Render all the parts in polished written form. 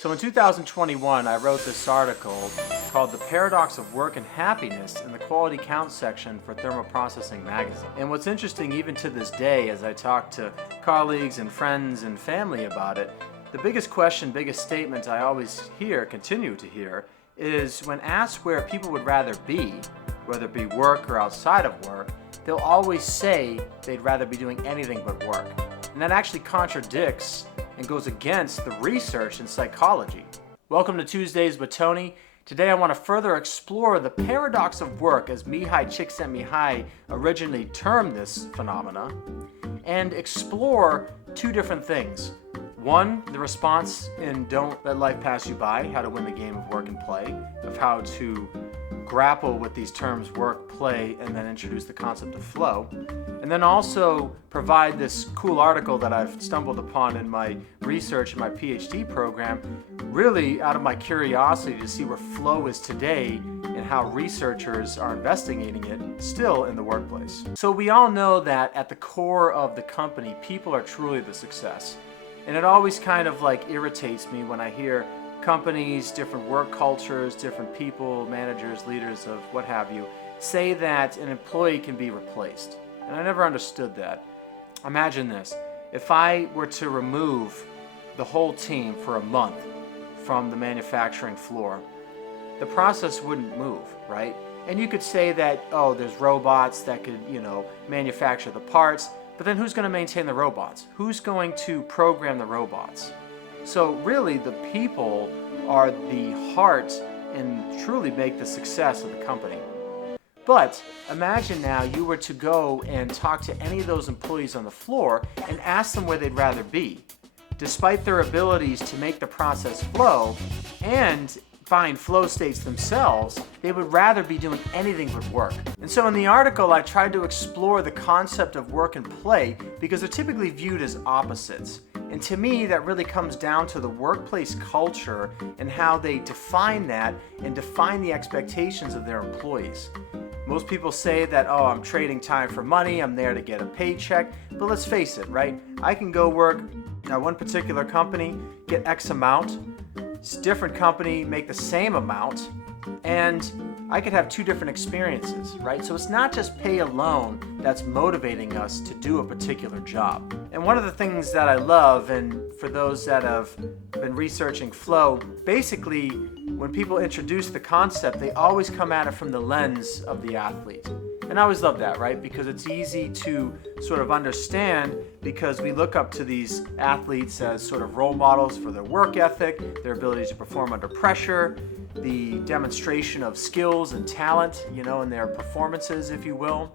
So in 2021, I wrote this article called The Paradox of Work and Happiness in the Quality Count section for Thermal Processing magazine. And what's interesting even to this day as I talk to colleagues and friends and family about it, the biggest question, biggest statement I always hear, continue to hear, is when asked where people would rather be, whether it be work or outside of work, they'll always say they'd rather be doing anything but work. And that actually contradicts and goes against the research in psychology. Welcome to Tuesdays with Tony. Today I want to further explore the paradox of work as Mihaly originally termed this phenomena, and explore two different things. One, the response in Don't Let Life Pass You By, how to win the game of work and play, of how to grapple with these terms work, play, and then introduce the concept of flow. And then also provide this cool article that I've stumbled upon in my research in my PhD program, really out of my curiosity to see where flow is today and how researchers are investigating it still in the workplace. So we all know that at the core of the company, people are truly the success. And it always kind of like irritates me when I hear companies, different work cultures, different people, managers, leaders of what have you, say that an employee can be replaced. And I never understood that. Imagine this. If I were to remove the whole team for a month from the manufacturing floor, the process wouldn't move, right? And you could say that, oh, there's robots that could, manufacture the parts, but then who's going to maintain the robots? Who's going to program the robots? So really, the people are the heart and truly make the success of the company. But imagine now you were to go and talk to any of those employees on the floor and ask them where they'd rather be. Despite their abilities to make the process flow and find flow states themselves, they would rather be doing anything but work. And so in the article, I tried to explore the concept of work and play because they're typically viewed as opposites. And to me, that really comes down to the workplace culture and how they define that and define the expectations of their employees. Most people say that, oh, I'm trading time for money, I'm there to get a paycheck, but let's face it, right? I can go work at one particular company, get X amount, different company make the same amount, and I could have two different experiences, right? So it's not just pay alone that's motivating us to do a particular job. And one of the things that I love, and for those that have been researching flow, basically when people introduce the concept, they always come at it from the lens of the athlete. And I always love that, right? Because it's easy to sort of understand because we look up to these athletes as sort of role models for their work ethic, their ability to perform under pressure, the demonstration of skills and talent, in their performances, if you will.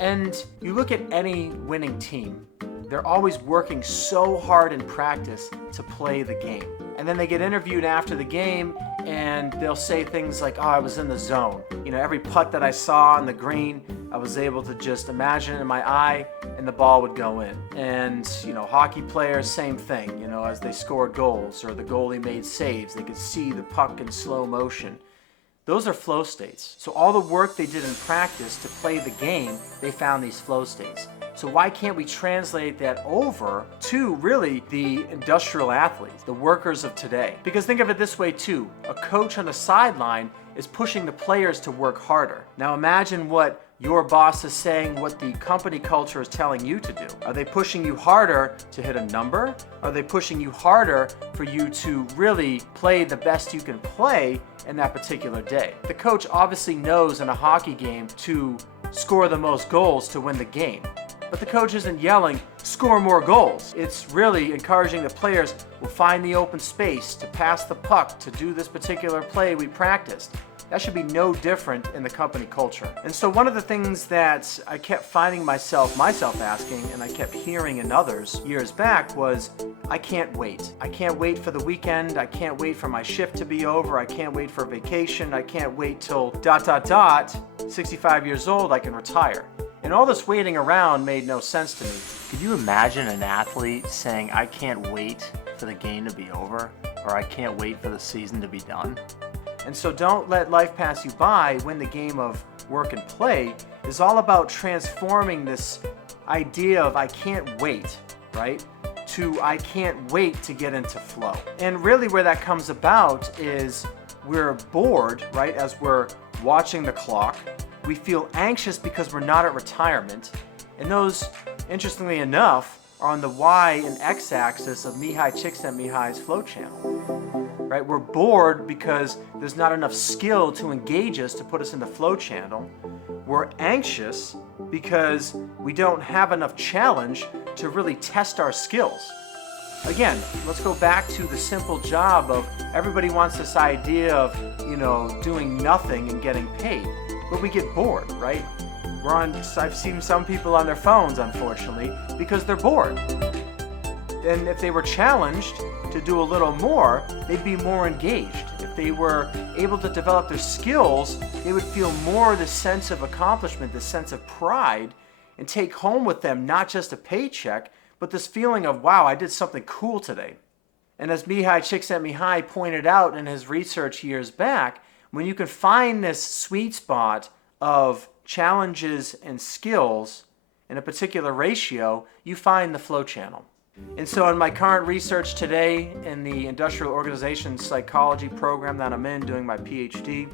And you look at any winning team, they're always working so hard in practice to play the game. And then they get interviewed after the game and they'll say things like, oh, I was in the zone. Every putt that I saw on the green, I was able to just imagine it in my eye and the ball would go in. And, hockey players, same thing, as they scored goals or the goalie made saves, they could see the puck in slow motion. Those are flow states. So all the work they did in practice to play the game, they found these flow states. So why can't we translate that over to really the industrial athletes, the workers of today? Because think of it this way too, a coach on the sideline is pushing the players to work harder. Now imagine what your boss is saying, what the company culture is telling you to do. Are they pushing you harder to hit a number? Are they pushing you harder for you to really play the best you can play in that particular day? The coach obviously knows in a hockey game to score the most goals to win the game. But the coach isn't yelling, score more goals. It's really encouraging the players will find the open space to pass the puck, to do this particular play we practiced. That should be no different in the company culture. And so one of the things that I kept finding myself asking, and I kept hearing in others years back was, I can't wait. I can't wait for the weekend. I can't wait for my shift to be over. I can't wait for vacation. I can't wait till ... 65 years old, I can retire. And all this waiting around made no sense to me. Could you imagine an athlete saying, I can't wait for the game to be over, or I can't wait for the season to be done? And so Don't Let Life Pass You By, win the game of work and play, is all about transforming this idea of I can't wait, right, to I can't wait to get into flow. And really where that comes about is we're bored, right, as we're watching the clock. We feel anxious because we're not at retirement. And those, interestingly enough, are on the Y and X axis of Mihaly Csikszentmihalyi's flow channel. Right? We're bored because there's not enough skill to engage us to put us in the flow channel. We're anxious because we don't have enough challenge to really test our skills. Again, let's go back to the simple job of everybody wants this idea of, doing nothing and getting paid. But we get bored, right? I've seen some people on their phones, unfortunately, because they're bored. And if they were challenged to do a little more, they'd be more engaged. If they were able to develop their skills, they would feel more the sense of accomplishment, the sense of pride, and take home with them not just a paycheck, but this feeling of, wow, I did something cool today. And as Mihaly Csikszentmihalyi pointed out in his research years back, when you can find this sweet spot of challenges and skills in a particular ratio, you find the flow channel. And so in my current research today in the industrial organization psychology program that I'm in doing my PhD,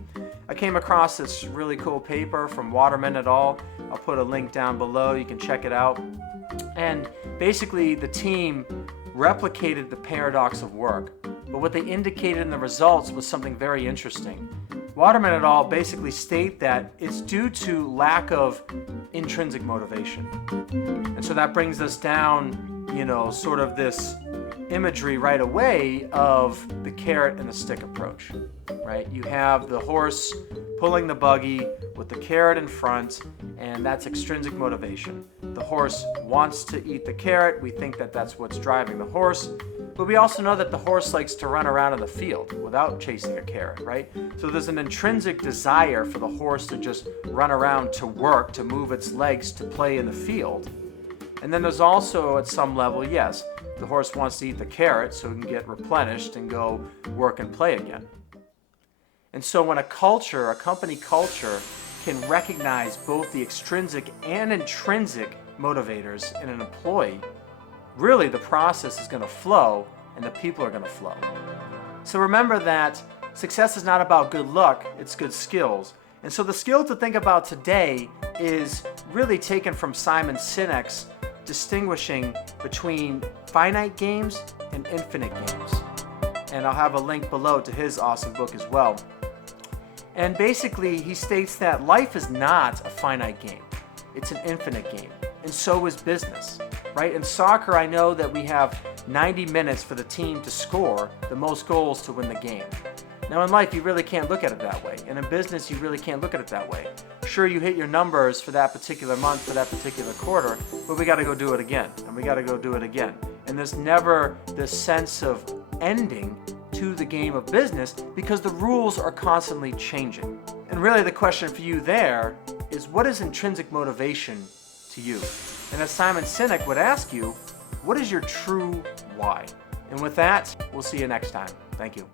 I came across this really cool paper from Waterman et al. I'll put a link down below, you can check it out. And basically the team replicated the paradox of work, but what they indicated in the results was something very interesting. Waterman et al. Basically state that it's due to lack of intrinsic motivation. And so that brings us down, sort of this imagery right away of the carrot and the stick approach, right? You have the horse pulling the buggy with the carrot in front, and that's extrinsic motivation. The horse wants to eat the carrot. We think that that's what's driving the horse. But we also know that the horse likes to run around in the field without chasing a carrot, right? So there's an intrinsic desire for the horse to just run around to work, to move its legs, to play in the field. And then there's also, at some level, yes, the horse wants to eat the carrot so it can get replenished and go work and play again. And so when a company culture, can recognize both the extrinsic and intrinsic motivators in an employee, really the process is going to flow and the people are going to flow. So remember that success is not about good luck, it's good skills. And so the skill to think about today is really taken from Simon Sinek's distinguishing between finite games and infinite games. And I'll have a link below to his awesome book as well. And basically he states that life is not a finite game, it's an infinite game. And so is business, right? In soccer, I know that we have 90 minutes for the team to score the most goals to win the game. Now in life, you really can't look at it that way. And in business, you really can't look at it that way. Sure, you hit your numbers for that particular month, for that particular quarter, but we got to go do it again, and we got to go do it again. And there's never this sense of ending to the game of business because the rules are constantly changing. And really the question for you there is, what is intrinsic motivation to you? And as Simon Sinek would ask you, what is your true why? And with that, we'll see you next time. Thank you.